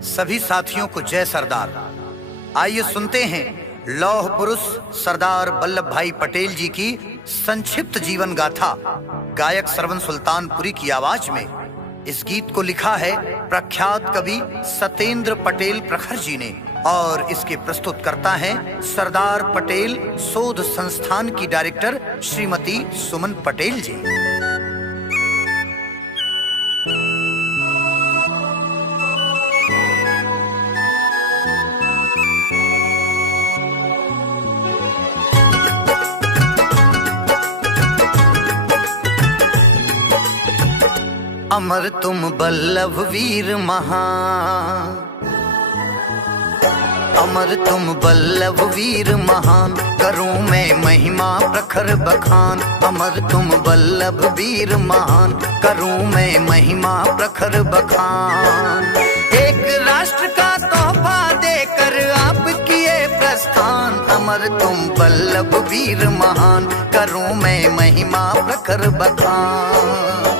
सभी साथियों को जय सरदार। आइए सुनते हैं लौह पुरुष सरदार वल्लभ भाई पटेल जी की संक्षिप्त जीवन गाथा गायक श्रवण सुल्तानपुरी की आवाज में। इस गीत को लिखा है प्रख्यात कवि सत्येंद्र पटेल प्रखर जी ने और इसके प्रस्तुत करता है सरदार पटेल शोध संस्थान की डायरेक्टर श्रीमती सुमन पटेल जी। अमर तुम वल्लभ वीर महान, अमर तुम वल्लभ वीर महान, करूं मैं महिमा प्रखर बखान। अमर तुम वल्लभ वीर महान, करूं मैं महिमा प्रखर बखान। एक राष्ट्र का तोहफा देकर आप किए प्रस्थान। अमर तुम वल्लभ वीर महान, करूं मैं महिमा प्रखर बखान।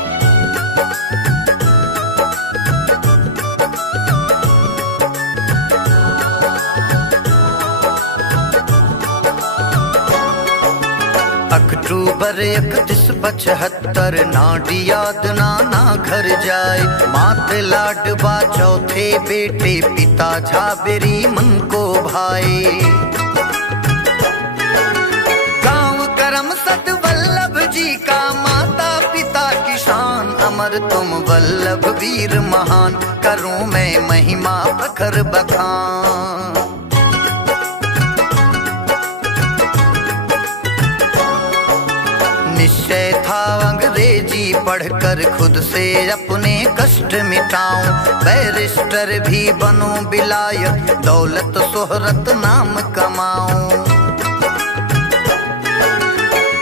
अक्टूबर 3175 नाडी याद नाना घर जाए। मात लाडबा चौथे बेटे पिता झाबेरी मन को भाई। गांव करम सद वल्लभ जी का माता पिता की शान। अमर तुम वल्लभ वीर महान, करूं मैं महिमा प्रखर बखान। निश्चय था अंग्रेजी पढ़कर खुद से अपने कष्ट मिटाऊं। बैरिस्टर भी बनूं विलायत, दौलत शोहरत नाम कमाऊं।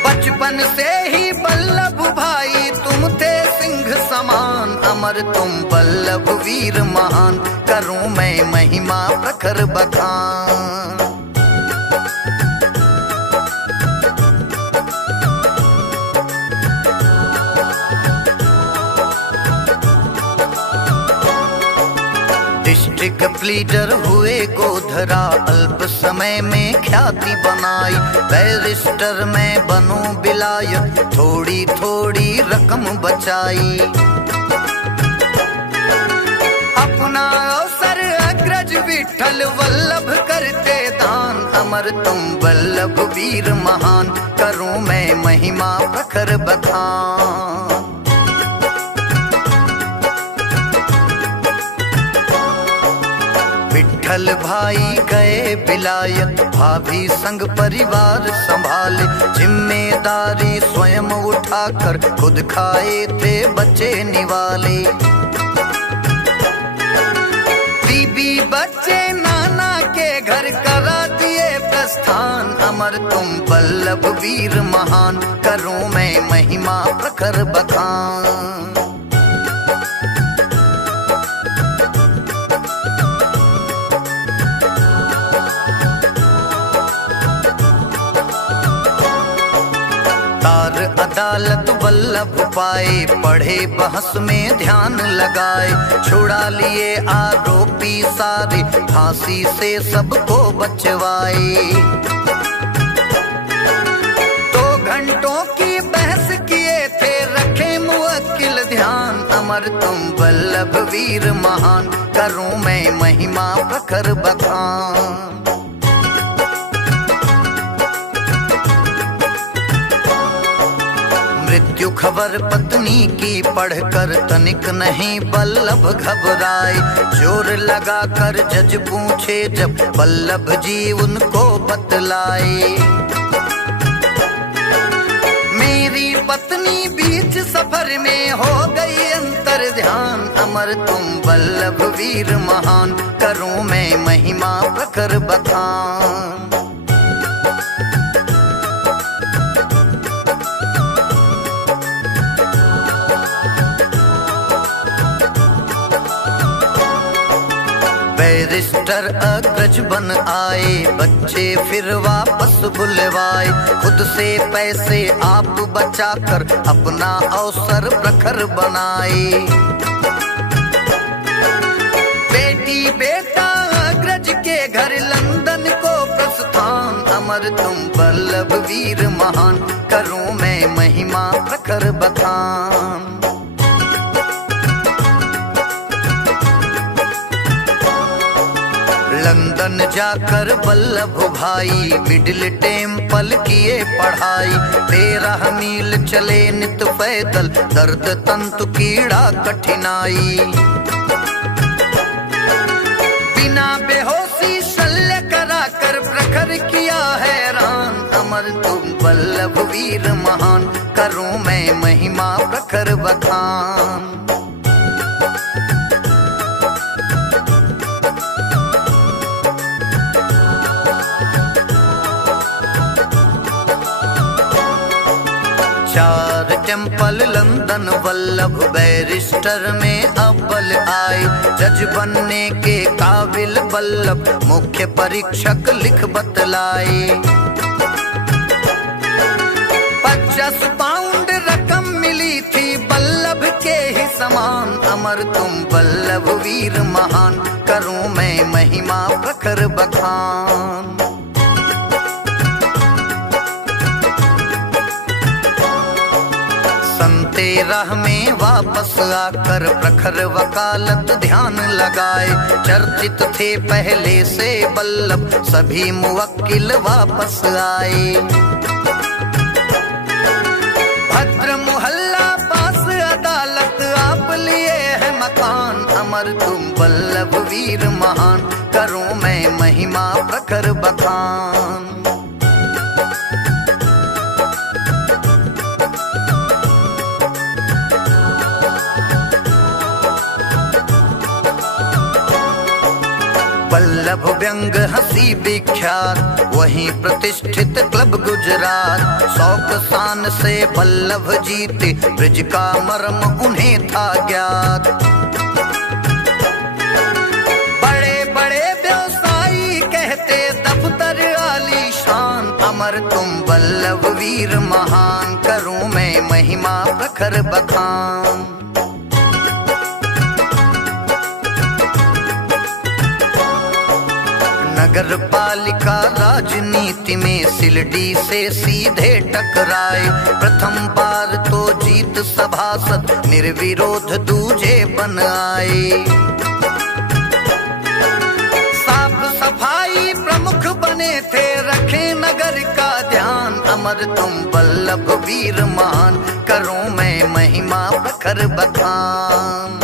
बचपन से ही वल्लभ भाई तुम थे सिंह समान। अमर तुम वल्लभ वीर महान, करूं मैं महिमा प्रखर बखान। डिस्ट्रिक्ट प्लीडर हुए गोधरा, अल्प समय में ख्याति बनाई। बैरिस्टर में बनूं विलायत, थोड़ी थोड़ी रकम बचाई। अपना अवसर अग्रज विठल वल्लभ करते दान। अमर तुम वल्लभ वीर महान, करूं मैं महिमा प्रखर बखान। विठल भाई गए विलायत, भाभी संग परिवार संभाले। जिम्मेदारी स्वयं उठाकर खुद खाए थे बच्चे निवाले। बीबी बच्चे नाना के घर करा दिए प्रस्थान। अमर तुम वल्लभ वीर महान, करूं मैं महिमा प्रखर बखान। अदालत वल्लभ पाए, पढ़े बहस में ध्यान लगाए। छुड़ा लिए आरोपी सारे, फांसी से सबको बचवाए। 2 घंटों की बहस किए थे, रखे मुवक्किल ध्यान। अमर तुम वल्लभ वीर महान, करूं मैं महिमा प्रखर बखान। मृत्यु खबर पत्नी की पढ़कर तनिक नहीं वल्लभ घबराए। जोर लगाकर जज पूछे जब वल्लभ जी उनको बतलाए। मेरी पत्नी बीच सफर में हो गई अंतर ध्यान। अमर तुम वल्लभ वीर महान, करूं मैं महिमा प्रखर बखान। बैरिस्टर अग्रज बन आए, बच्चे फिर वापस बुलवाए। खुद से पैसे आप बचाकर अपना अवसर प्रखर बनाए। बेटी ही बेटा अग्रज के घर लंदन को प्रस्थान। अमर तुम बल्लभ वीर महान, करूं मैं महिमा प्रखर बखान। लंदन जाकर बल्लभ भाई मिडिल टेम्पल किए पढ़ाई। 13 मील चले नित पैदल, दर्द तंतु कीड़ा कठिनाई। बिना बेहोशी शल्य कराकर प्रखर किया हैरान। अमर तुम बल्लभ वीर महान, करूं मैं महिमा प्रखर बखान। चार टेम्पल लंदन वल्लभ बैरिस्टर में अव्वल आए। जज बनने के काबिल वल्लभ, मुख्य परीक्षक लिख बतलाए। 50 पाउंड रकम मिली थी वल्लभ के ही समान। अमर तुम वल्लभ वीर महान, करूं मैं महिमा प्रखर बखान। सन 13 में वापस आकर प्रखर वकालत ध्यान लगाए। चर्चित थे पहले से वल्लभ, सभी मुवक्किल वापस आए। भद्र मोहल्ला पास अदालत, आप लिए है मकान। अमर तुम वल्लभ वीर महान, करूं मैं महिमा प्रखर बखान। वल्लभ व्यंग हंसी विख्यात, वहीं प्रतिष्ठित क्लब गुजरात। शौक शान से वल्लभ जीते, ब्रिज का मर्म उन्हें था ज्ञात। बड़े बड़े व्यवसायी कहते दफ्तर आलीशान। अमर तुम वल्लभ वीर महान, करूं मैं महिमा प्रखर बखान। नगर पालिका राजनीति में सिलडी से सीधे टकराए। प्रथम बार तो जीत सभासद, निर्विरोध दूजे बन आए। साफ सफाई प्रमुख बने थे, रखे नगर का ध्यान। अमर तुम वल्लभ वीर महान, करूं मैं महिमा प्रखर बखान।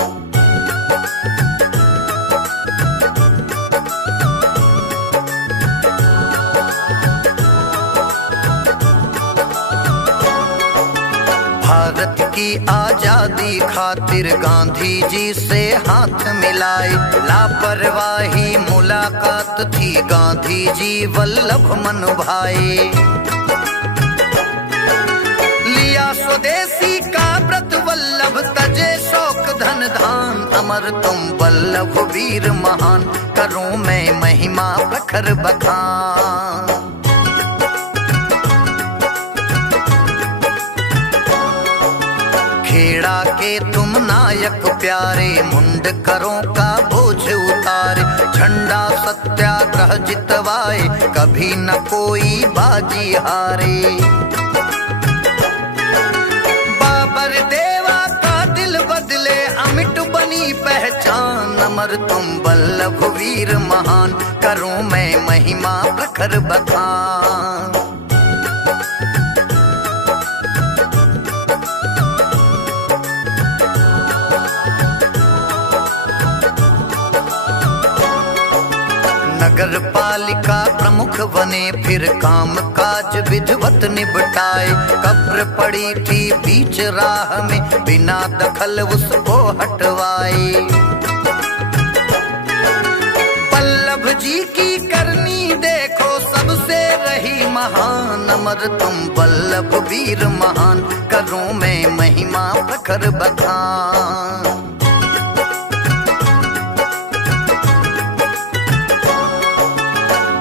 भारत की आजादी खातिर गांधी जी से हाथ मिलाए। लापरवाही मुलाकात थी, गांधी जी वल्लभ मन भाए। लिया स्वदेशी का व्रत वल्लभ, तजे शौक धन धान। अमर तुम वल्लभ वीर महान, करूं मैं महिमा प्रखर बखान। खेड़ा के तुम नायक प्यारे, मुंड करों का बोझ उतारे। झंडा सत्याग्रह जितवाए, कभी न कोई बाजी हारे। बाबर देवा का दिल बदले, अमिट बनी पहचान। अमर तुम वल्लभ वीर महान, करूं मैं महिमा प्रखर बखान। 'नगर पालिका प्रमुख बने, फिर काम काज विधिवत निपटाए। कब्र पड़ी थी बीच राह में, बिना दखल उसको हटवाए। वल्लभ जी की करनी देखो सबसे रही महान। अमर तुम वल्लभ वीर महान, करूं मैं महिमा प्रखर बखान।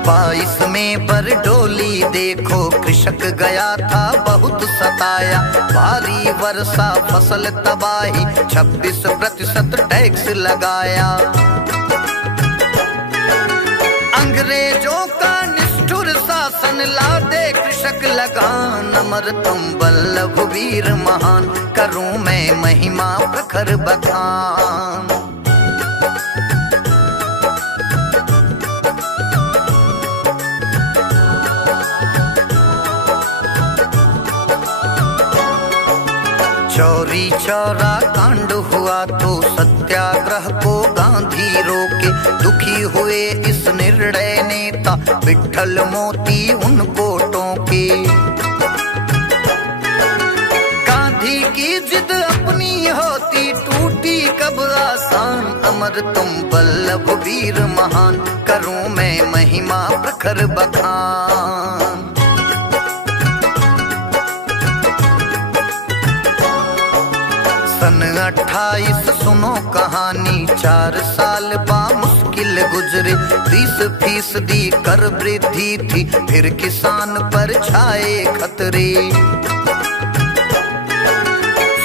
22 में बरडोली देखो, कृषक गया था बहुत सताया। भारी वर्षा फसल तबाही, 26% टैक्स लगाया। मन ला दे कृषक लगान, अमर तुम बल्लभ वीर महान, करूं मैं महिमा प्रखर बखान। चौरी चौरा कांड हुआ तो सत्याग्रह को गांधी रोके, दुखी हुए इस निर्णय नेता विठल मोती उनको टोके। गांधी की जिद अपनी होती टूटी कब आसान, अमर तुम बल्लभ वीर महान, करूं मैं महिमा प्रखर बखान। सन 28 सुनो कहानी, 4 साल बा मुश्किल गुजरे, 20% कर वृद्धि थी, फिर किसान पर छाए खतरे।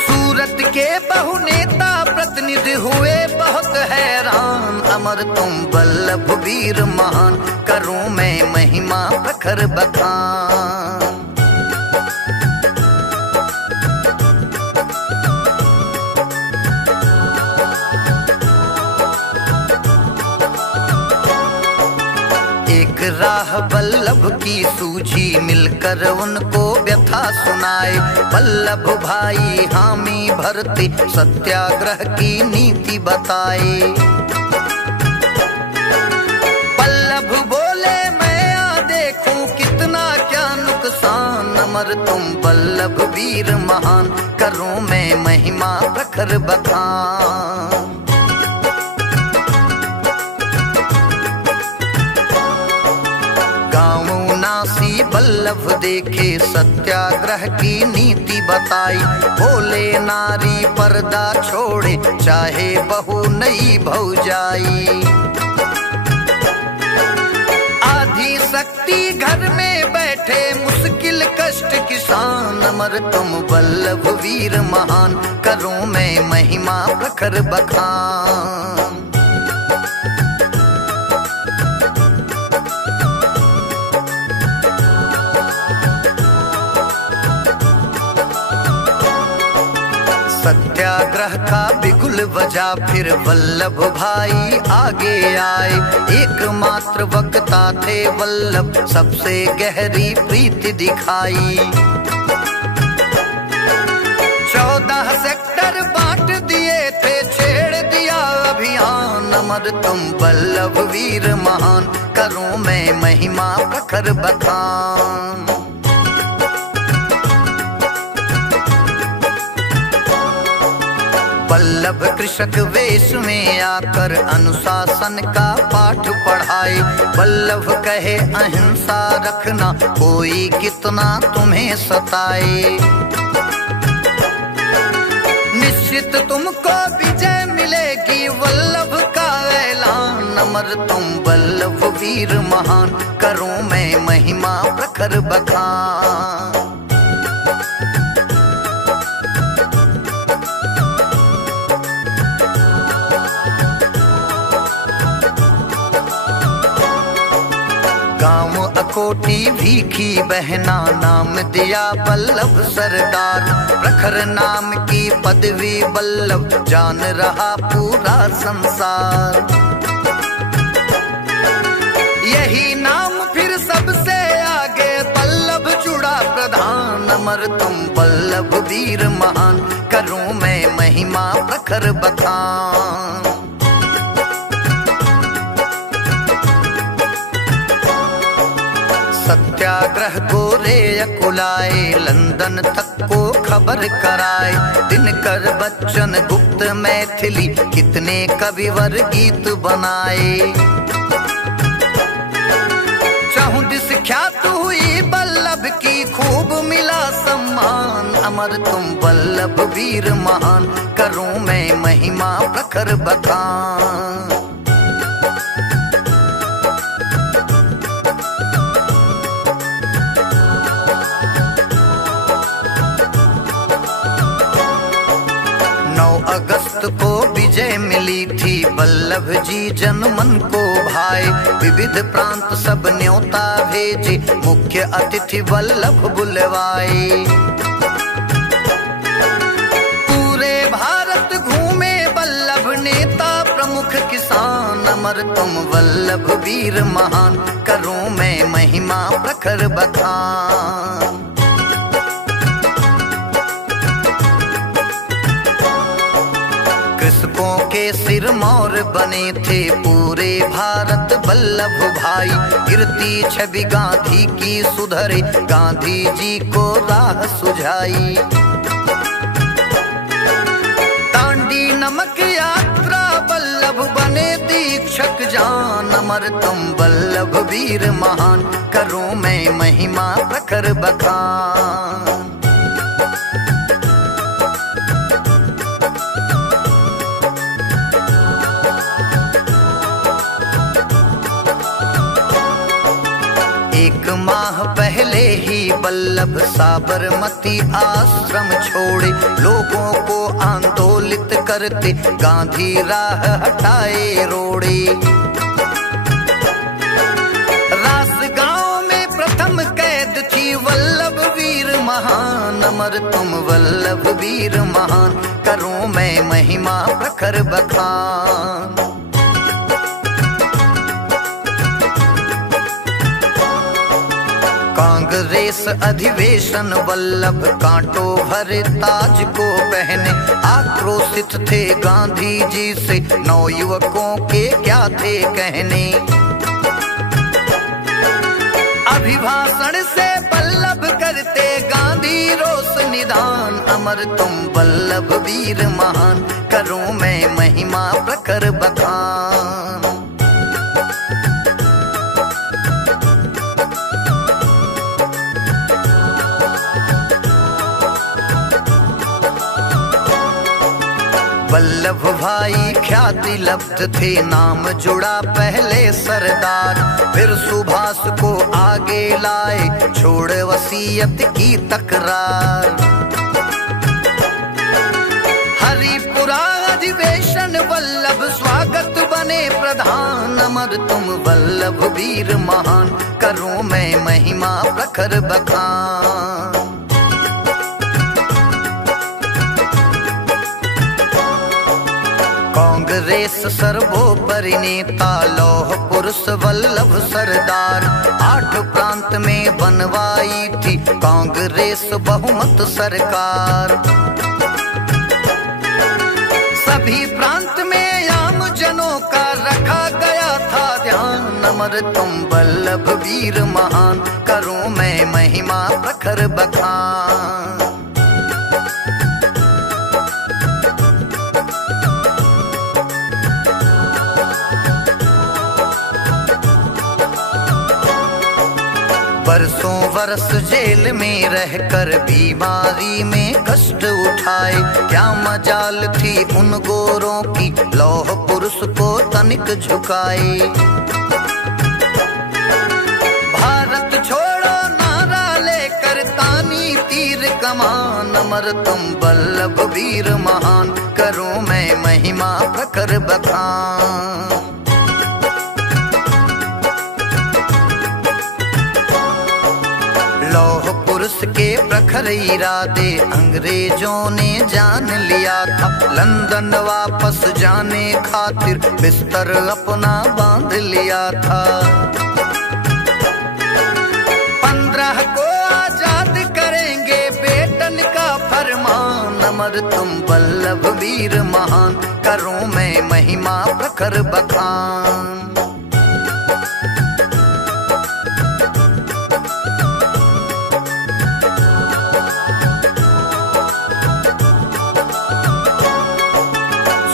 सूरत के बहु नेता प्रतिनिधि हुए बहुत हैरान, अमर तुम बल्लभ वीर महान, करूं मैं महिमा प्रखर बखान। राह बल्लभ की सूझी, मिलकर उनको व्यथा सुनाए, बल्लभ भाई हामी भरते, सत्याग्रह की नीति बताए। बल्लभ बोले मैं आ देखूं कितना क्या नुकसान, अमर तुम बल्लभ वीर महान, करूं मैं महिमा प्रखर बखान। बल्लभ देखे सत्याग्रह की नीति बताई, बोले नारी पर्दा छोड़े, चाहे बहू नई भौजाई। आधी शक्ति घर में बैठे, मुश्किल कष्ट किसान, अमर तुम बल्लभ वीर महान, करूं मैं महिमा प्रखर बखान। सत्याग्रह का बिगुल बजा, फिर वल्लभ भाई आगे आए, एकमात्र वक्ता थे वल्लभ, सबसे गहरी प्रीति दिखाई। 14 सेक्टर बांट दिए थे, छेड़ दिया अभियान, अमर तुम बल्लभ वीर महान, करूं मैं महिमा प्रखर बखान। बल्लभ कृषक वेश में आकर अनुशासन का पाठ पढ़ाए, बल्लभ कहे अहिंसा रखना, कोई कितना तुम्हें सताए। निश्चित तुमको विजय मिलेगी, वल्लभ का ऐलान, अमर तुम बल्लभ वीर महान, करूं मैं महिमा प्रखर बखान। कोटी भीखी बहना, नाम दिया बल्लभ सरदार, प्रखर नाम की पदवी बल्लभ, जान रहा पूरा संसार। यही नाम फिर सबसे आगे, बल्लभ जुड़ा प्रधान, अमर तुम बल्लभ वीर महान, करूं मैं महिमा प्रखर बखान। सत्याग्रह गोरे अकुलाए, लंदन तक को खबर कराए, दिनकर बच्चन गुप्त मैथिली, कितने कविवर गीत बनाए। 34 ख्यात हुई बल्लभ की, खूब मिला सम्मान, अमर तुम बल्लभ वीर महान, करूं मैं महिमा प्रखर बखान। अगस्त को विजय मिली थी, वल्लभ जी जन मन को भाए, विविध प्रांत सब न्योता भेजे, मुख्य अतिथि वल्लभ बुलवाए। पूरे भारत घूमे वल्लभ नेता प्रमुख किसान, अमर तुम वल्लभ वीर महान, करूं मैं महिमा प्रखर बखान। कृषकों के सिर मोर बने थे पूरे भारत वल्लभ भाई, गिरती छवि गांधी की सुधरे, गांधी जी को राह सुझाई। दांडी नमक यात्रा वल्लभ बने दीक्षक जान, अमर तुम वल्लभ वीर महान, करूं मैं महिमा प्रखर बखान। एक माह पहले ही वल्लभ साबरमती आश्रम छोड़े, लोगों को आंदोलित करते गांधी राह हटाए रोड़े। रास गांव में प्रथम कैद थी वल्लभ वीर महान, अमर तुम वल्लभ वीर महान, करूं मैं महिमा प्रखर बखान। कांग्रेस अधिवेशन वल्लभ कांटों भरे ताज को पहने, आक्रोशित थे गांधी जी से नौयुवकों के क्या थे कहने। अभिभाषण से वल्लभ करते गांधी रोष निदान, अमर तुम वल्लभ वीर महान, करूं मैं महिमा प्रखर बखान। वल्लभ भाई ख्याति लब्ध थे, नाम जुड़ा पहले सरदार, फिर सुभाष को आगे लाए, छोड़ वसीयत की तकरार। हरिपुरा अधिवेशन वल्लभ स्वागत बने प्रधान, अमर तुम वल्लभ वीर महान, करूं मैं महिमा प्रखर बखान। कांग्रेस सर्वोपरि नेता लौह पुरुष वल्लभ सरदार, 8 प्रांत में बनवाई थी कांग्रेस बहुमत सरकार। सभी प्रांत में आम जनों का रखा गया था ध्यान, अमर तुम वल्लभ वीर महान, करूं मैं महिमा प्रखर बखान। बरसों वर्ष जेल में रहकर बीमारी में कष्ट उठाए, क्या मजाल थी उन गोरों की लौह पुरुष को तनिक झुकाए। भारत छोड़ो नारा लेकर तानी तीर कमान, अमर तुम वल्लभ वीर महान, करूं मैं महिमा प्रखर बखान। लौह पुरुष के प्रखर इरादे अंग्रेजों ने जान लिया था, लंदन वापस जाने खातिर बिस्तर अपना बांध लिया था। 15 को आजाद करेंगे बेटन का फरमान, अमर तुम वल्लभ वीर महान, करूं मैं महिमा प्रखर बखान।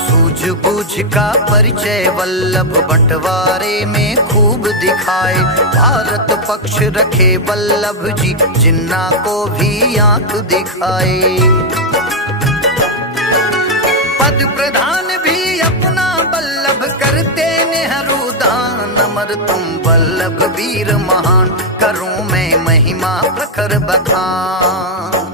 सूझबूझ का परिचय वल्लभ बंटवारे में खूब दिखाए, भारत पक्ष रखे वल्लभ जी, जिन्ना को भी आंख दिखाए। पद प्रधान भी अपना वल्लभ करते नेहरू दान, अमर तुम वल्लभ वीर महान, करूं मैं महिमा प्रखर बखान।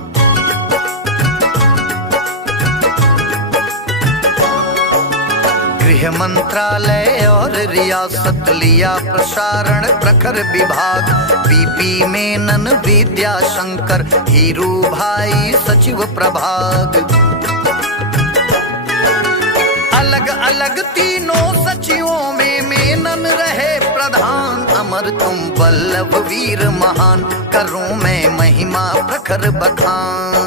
गृह मंत्रालय और रियासत लिया प्रसारण प्रखर विभाग। पीपी मेनन विद्या शंकर हीरू भाई सचिव प्रभाग। अलग अलग तीनों सचिवों में मेनन रहे प्रधान। अमर तुम वल्लभ वीर महान, करूं मैं महिमा प्रखर बखान।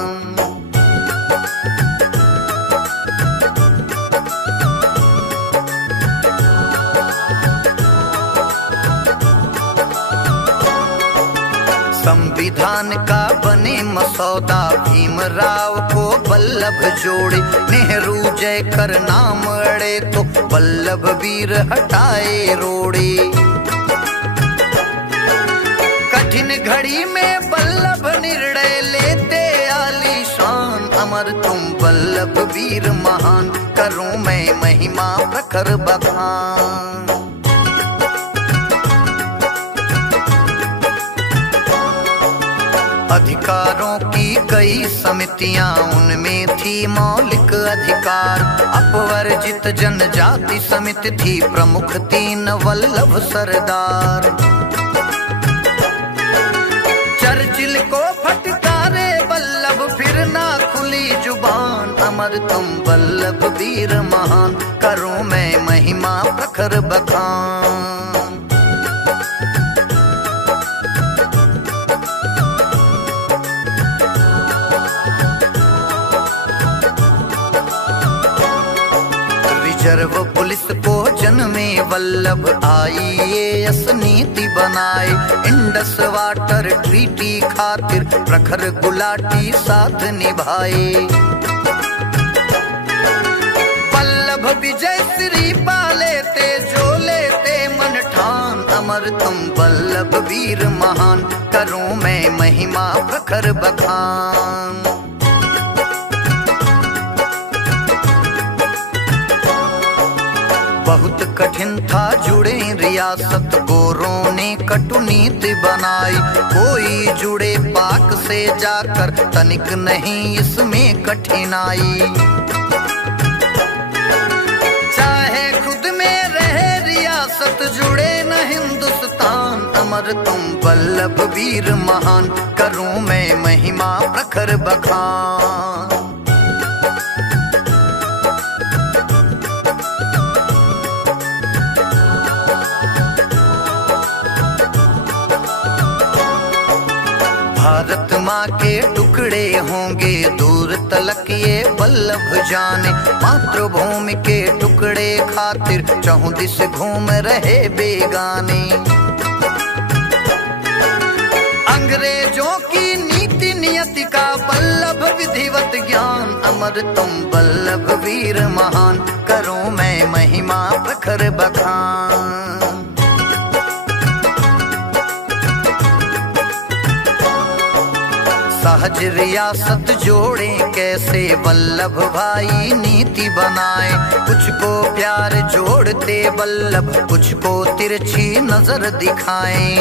संविधान का बने मसौदा, भीमराव को वल्लभ जोड़े। नेहरू जय कर नाम अड़े तो वल्लभ वीर हटाए रोड़े। कठिन घड़ी में वल्लभ निर्णय लेते आलीशान। अमर तुम वल्लभ वीर महान, करूं मैं महिमा प्रखर बखान। अधिकारों की कई समितियां, उनमें थी मौलिक अधिकार। अपवर्जित जनजाति समिति थी प्रमुख, तीन वल्लभ सरदार। चर्चिल को फटकारे वल्लभ, फिर ना खुली जुबान। अमर तुम वल्लभ वीर महान, करूं मैं महिमा प्रखर बखान। रिजर्व पुलिस को जन्मे वल्लभ, IAS नीति बनाए। इंडस वाटर ट्रीटी खातिर प्रखर गुलाटी साथ निभाए। वल्लभ विजय श्री पाले थे, जो लेते मन ठान। अमर तुम वल्लभ वीर महान, करूं मैं महिमा प्रखर बखान। बहुत कठिन था जुड़े रियासत, गोरों ने कटु नीति बनाई। कोई जुड़े पाक से जाकर, तनिक नहीं इसमें कठिनाई। चाहे खुद में रहे रियासत, जुड़े न हिंदुस्तान। अमर तुम वल्लभ वीर महान, करूं मैं महिमा प्रखर बखान। भारत माँ के टुकड़े होंगे दूर तलक ये वल्लभ जाने। मातृभूमि के टुकड़े खातिर चहुदिस घूम रहे बेगाने। अंग्रेजों की नीति नियति का वल्लभ विधिवत ज्ञान। अमर तुम वल्लभ वीर महान, करूं मैं महिमा प्रखर बखान। सहज रियासत जोड़े कैसे, वल्लभ भाई नीति बनाए। कुछ को प्यार जोड़ते वल्लभ, कुछ को तिरछी नजर दिखाएं।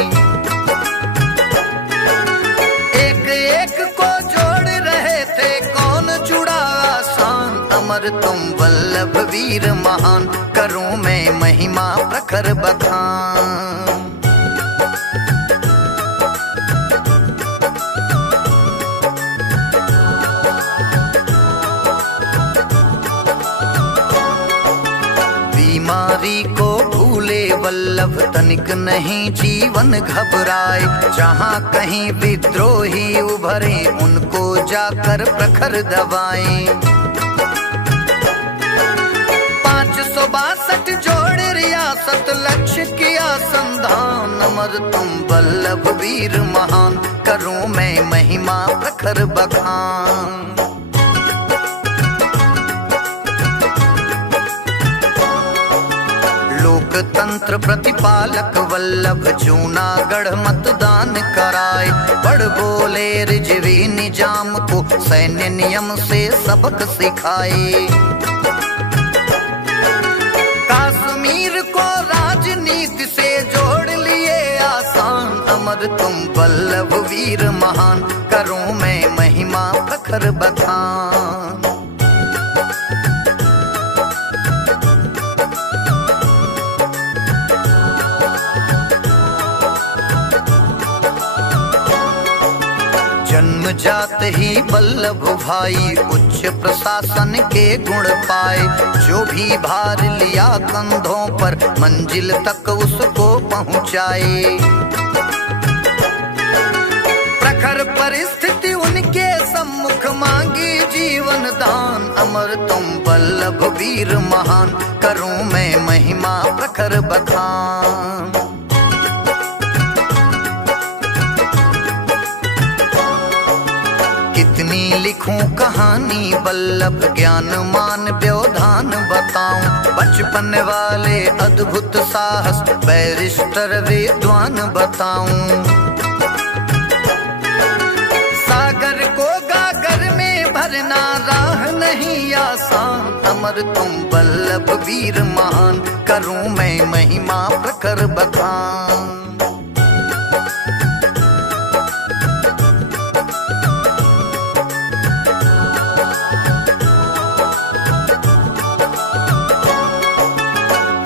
एक एक को जोड़ रहे थे, कौन जुड़ा आसान। अमर तुम वल्लभ वीर महान, करूं मैं महिमा प्रखर बखान। बीमारी को भूले वल्लभ, तनिक नहीं जीवन घबराए। जहाँ कहीं विद्रोही उभरे, उनको जाकर प्रखर दबाएं। 562 जोड़ रियासत, लक्ष्य किया संधान। अमर तुम वल्लभ वीर महान, करूं मैं महिमा प्रखर बखान। लोकतंत्र प्रतिपालक वल्लभ, जूनागढ़ मतदान कराए। बड़ बोले रिजवी निजाम को, सैन्य नियम से सबक सिखाए। कश्मीर को राजनीति से जोड़ लिए आसान। अमर तुम वल्लभ वीर महान, करूं मैं महिमा प्रखर बखान। जात ही वल्लभ भाई उच्च प्रशासन के गुण पाए। जो भी भार लिया कंधों पर मंजिल तक उसको पहुँचाए। प्रखर परिस्थिति उनके सम्मुख मांगी जीवन दान। अमर तुम वल्लभ वीर महान, करूं मैं महिमा प्रखर बखान। कितनी लिखूं कहानी वल्लभ ज्ञान मान व्यवधान बताऊं। बचपन वाले अद्भुत साहस बैरिस्टर विद्वान बताऊं। सागर को गागर में भरना राह नहीं आसान। अमर तुम वल्लभ वीर महान, करूं मैं महिमा प्रखर बखान।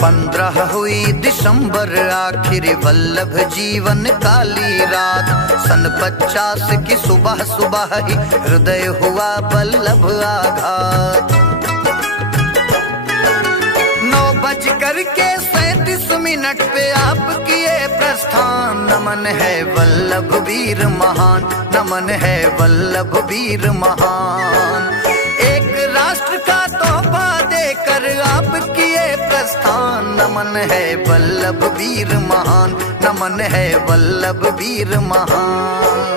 15 हुई दिसंबर आखिर वल्लभ जीवन काली रात। सन 50 की सुबह सुबह ही हृदय हुआ वल्लभ आघात। 9:37 पे आप किए प्रस्थान। नमन है वल्लभ वीर महान, नमन है वल्लभ वीर महान। एक राष्ट्र का तोहफा देकर आप किए प्रस्थान। नमन है वल्लभ वीर महान, नमन है वल्लभ वीर महान।